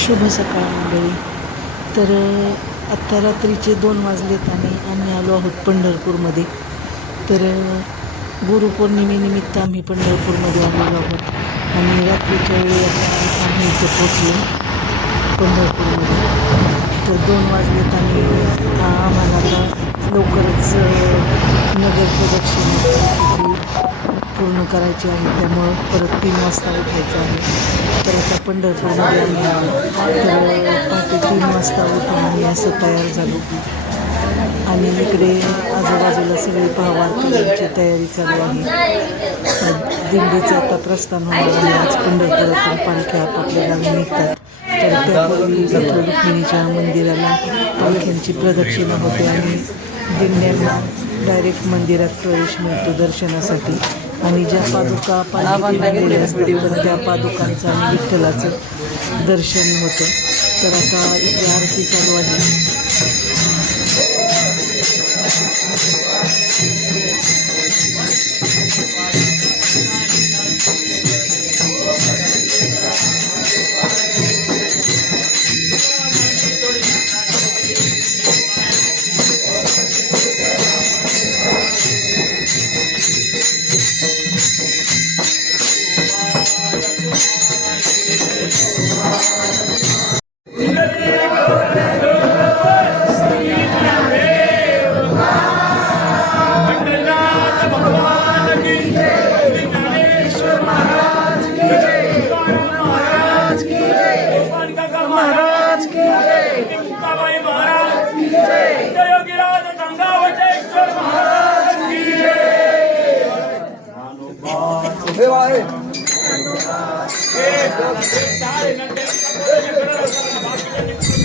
शुभ सकाळ मंडळी. तर आत्ता रात्रीचे 2 वाजलेत आणि आम्ही आलो आहोत पंढरपूरमध्ये. तर गुरुपौर्णिमेनिमित्त आम्ही पंढरपूरमध्ये आलेलो आहोत आणि रात्रीच्या वेळी आता आम्ही इथे पोचलो पंढरपूरमध्ये. तर 2 वाजलेत आणि आम्हाला आता लवकरच नगर प्रदक्षिणा पूर्ण करायची आहे, त्यामुळं परत 3 वाजता उठायचं आहे. तर आता पंढरपूरमध्ये आम्ही आलो. तर पहाटे 3 वाजता उठून आम्ही असं तयार झालो आणि इकडे आजूबाजूला सगळी वारकऱ्यांची तयारी चालू आहे. दिंडीचं आता प्रस्थान होणार आहे. आज पंढरपुरातून पालख्या आपापल्या गावी निघतात. तर त्यापूर्वी विठ्ठल रुक्मिणीच्या मंदिराला पालख्यांची प्रदक्षिणा होते आणि दिंड्यांना डायरेक्ट मंदिरात प्रवेश मिळतो दर्शनासाठी. आणि ज्या पादुका पालखीमध्ये असतात तर त्या पादुकांचं आणि विठ्ठलाचं दर्शन होतं. तर आता इथे आरती चालू आहे.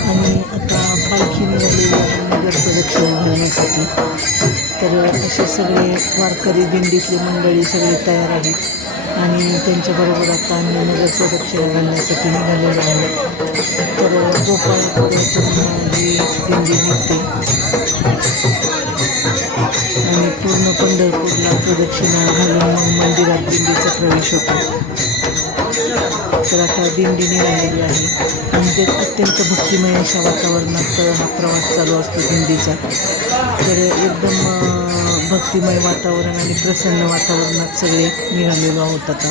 आणि आता पालखी निघालेली आहे नगर प्रदक्षिणा घालण्यासाठी. तर असे सगळे वारकरी दिंडीतले मंडळी सगळे तयार आहेत आणि त्यांच्याबरोबर आता आम्ही नगर प्रदक्षिणा घालण्यासाठी निघालेलो आहोत. तर गोपाळपुरातून ही दिंडी निघते आणि पूर्ण पंढरपूरला प्रदक्षिणा घालून मग मंदिरात दिंडीचा प्रवेश होतो. तर आता दिंडी निघालेली आहे आणि ते अत्यंत भक्तिमय अशा वातावरणात हा प्रवास चालू असतो दिंडीचा. तर एकदम भक्तिमय वातावरण आणि प्रसन्न वातावरणात सगळे निघालेलो आहोत आता.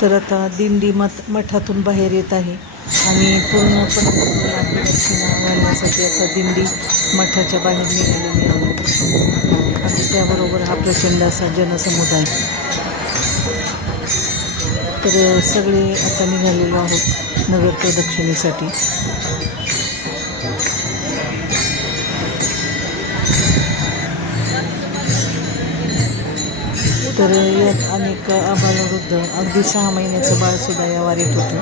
तर आता दिंडी मठातून बाहेर येत आहे आणि पूर्ण पंढरपूरला प्रदक्षिणा घालण्यासाठी आता दिंडी मठाच्या बाहेर निघालेली आहे आणि त्याबरोबर हा प्रचंड असा जनसमुदाय. तर सगळे आता निघालेलो आहोत नगर प्रदक्षिणेसाठी. तर यात अनेक आबालवृद्ध अगदी 6 महिन्याचं बाळसुद्धा या वारीत होतं.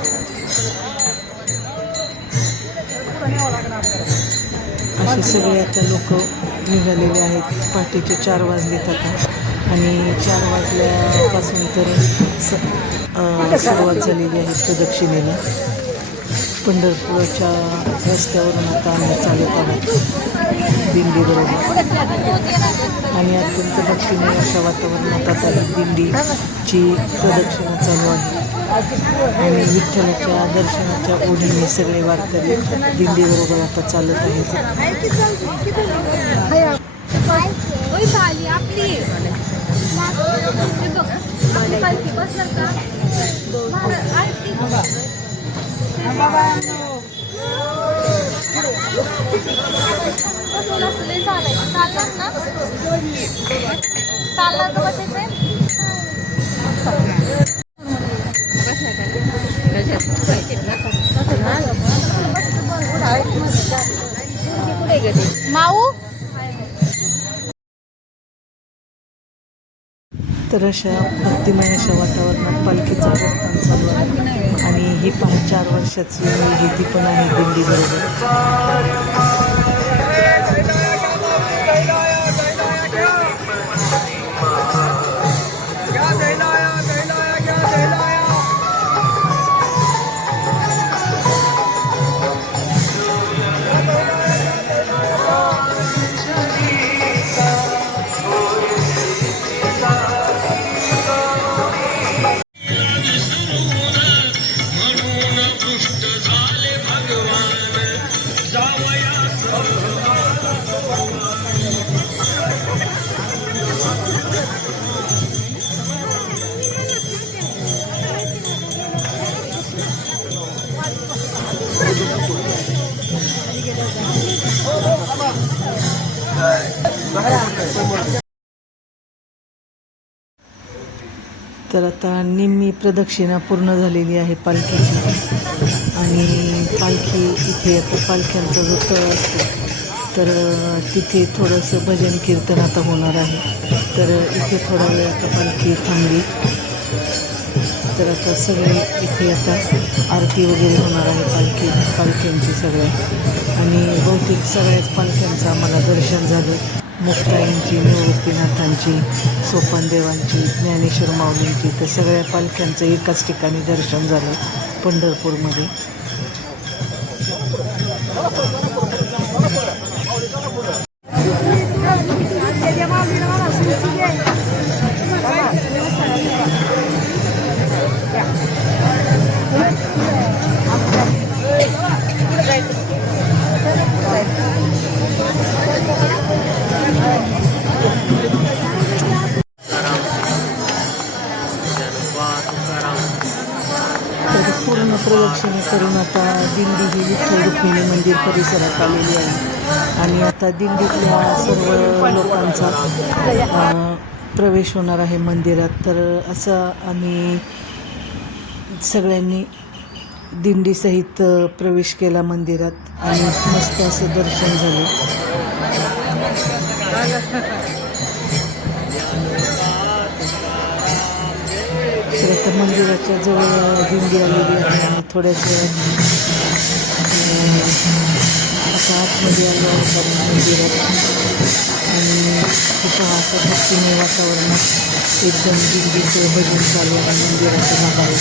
असे सगळे आता लोक निघालेले आहेत. पहाटेचे 4 वाजलेत आता आणि 4 वाजल्यापासून तर सुरुवात झालेली आहे प्रदक्षिणेला. पंढरपूरच्या रस्त्यावरून आता आम्ही चालत आहोत दिंडीबरोबर आणि अत्यंत भक्तिमय अशा वातावरणात आता दिंडीची प्रदक्षिणा चालू आहे आणि विठ्ठलाच्या दर्शनाच्या ओढीने सगळे वारकरी दिंडीबरोबर आता चालत आहेत. माऊ तर अशा भक्तिमय अशा वातावरणात पालखीचं प्रस्थान चालू आहे आणि ही 4 वर्षाची ही ती पण आहे दिंडीबरोबर. तर आता निम्मी प्रदक्षिणा पूर्ण झालेली आहे पालखीची आणि पालखी इथे आता पालख्यांचा जो तळ असतो तर तिथे थोडंसं भजन कीर्तन आता होणार आहे. तर इथे थोडा वेळ आता पालखी थांबली. तर आता सगळे इथे आता आरती वगैरे होणार आहे पालख्यांची सगळ्या आणि बहुतेक सगळ्याच पालख्यांचं आम्हाला दर्शन झालं. मुक्ताईंची, निवृत्तीनाथांची, सोपानदेवांची, ज्ञानेश्वर माऊलींची, तर सगळ्या पालख्यांचं एकाच ठिकाणी दर्शन झालं पंढरपूरमध्ये. तर पूर्ण प्रदक्षिणा करून आता दिंडी ही विठ्ठल रुक्मिणी मंदिर परिसरात आलेली आहे आणि आता दिंडीतल्या सर्व लोकांचा प्रवेश होणार आहे मंदिरात. तर असं आम्ही सगळ्यांनी दिंडीसहित प्रवेश केला मंदिरात आणि मस्त असं दर्शन झालं. तर आता मंदिराच्या जवळ दिंडी आलेली आहे आणि थोड्याशा आता आतमध्ये आलो आहोत मंदिरात आणि खूप असं भक्तिमय वातावरणात एकदम दिंडीचं भजन चालू आहे मंदिराच्या भागात.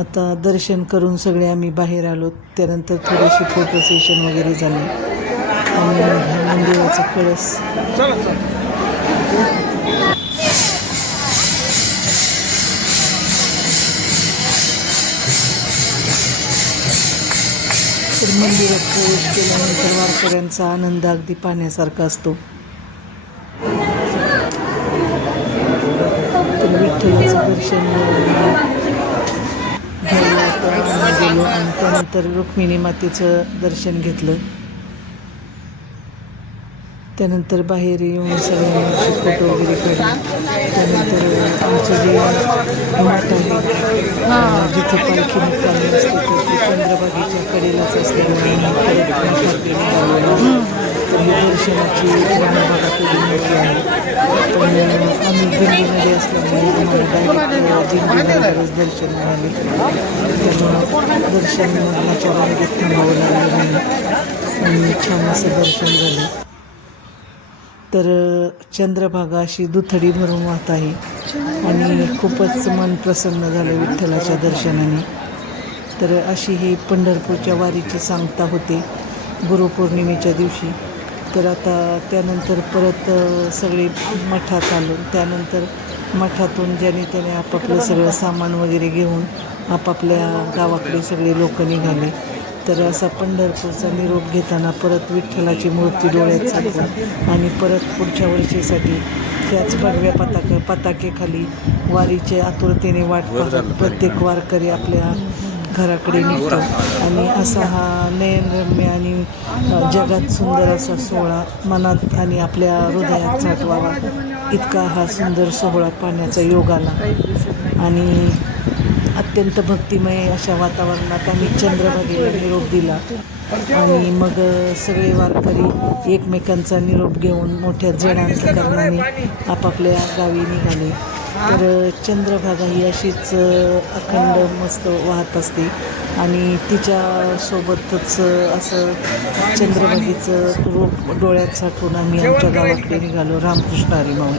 आता दर्शन करून सगळे आम्ही बाहेर आलो. त्यानंतर थोडीशी फोटो सेशन वगैरे झाले आणि मंदिराचा कळस तर मंदिरात प्रवेश केल्यानंतर वारकऱ्यांचा आनंद अगदी पाहण्यासारखा असतो. तर विठ्ठलाचं दर्शन घ्यायला गेलो आणि त्यानंतर रुक्मिणी मातेचं दर्शन घेतलं. त्यानंतर बाहेर येऊन सगळ्यांनी फोटो वगैरे काढले. त्यानंतर आमचं जे मठ आहे जिथे पालखी मुक्कामी असते तर ते चंद्रभागेच्या कडेलाच असल्यामुळे परत मठात निघालो. तर ही दर्शनाची भागातून मोठी आहे पण आम्ही दिंडीमध्ये असल्यामुळे आम्हाला डायरेक्ट दिंडीनंतरच दर्शन मिळाले. त्यामुळं दर्शन मठाच्या रांगेत थांबावं लागलं नाही आणि छान असं दर्शन झालं. तर चंद्रभागा अशी दुथडी भरून वाहत आहे आणि खूपच मन प्रसन्न झालं विठ्ठलाच्या दर्शनाने. तर अशी ही पंढरपूरच्या वारीची सांगता होते गुरुपौर्णिमेच्या दिवशी. तर आता त्यानंतर परत सगळे मठात आलो. त्यानंतर मठातून ज्याने त्याने आपापलं सगळं सामान वगैरे घेऊन आपापल्या गावाकडे सगळे लोक निघाले. तर असा पंढरपूरचा निरोप घेताना परत विठ्ठलाची मूर्ती डोळ्यात साठवून आणि परत पुढच्या वर्षीसाठी त्याच भगव्या पताकेखाली वारीचे आतुरतेने वाट पाहत प्रत्येक वारकरी आपल्या घराकडे निघतो आणि असा हा नयनरम्य आणि जगात सुंदर असा सोहळा मनात आणि आपल्या हृदयात साठवावा इतका हा सुंदर सोहळा पाहण्याचा योग आला. आणि अत्यंत भक्तिमय अशा वातावरणात आम्ही चंद्रभागेला निरोप दिला आणि मग सगळे वारकरी एकमेकांचा निरोप घेऊन मोठ्या जनांतकरणाने आपापल्या गावी निघाले. तर चंद्रभागा ही अशीच अखंड मस्त वाहत असते आणि तिच्यासोबतच असं चंद्रभागेचं रूप डोळ्यात साठवून आम्ही आमच्या गावाकडे निघालो. रामकृष्ण हरी माऊली.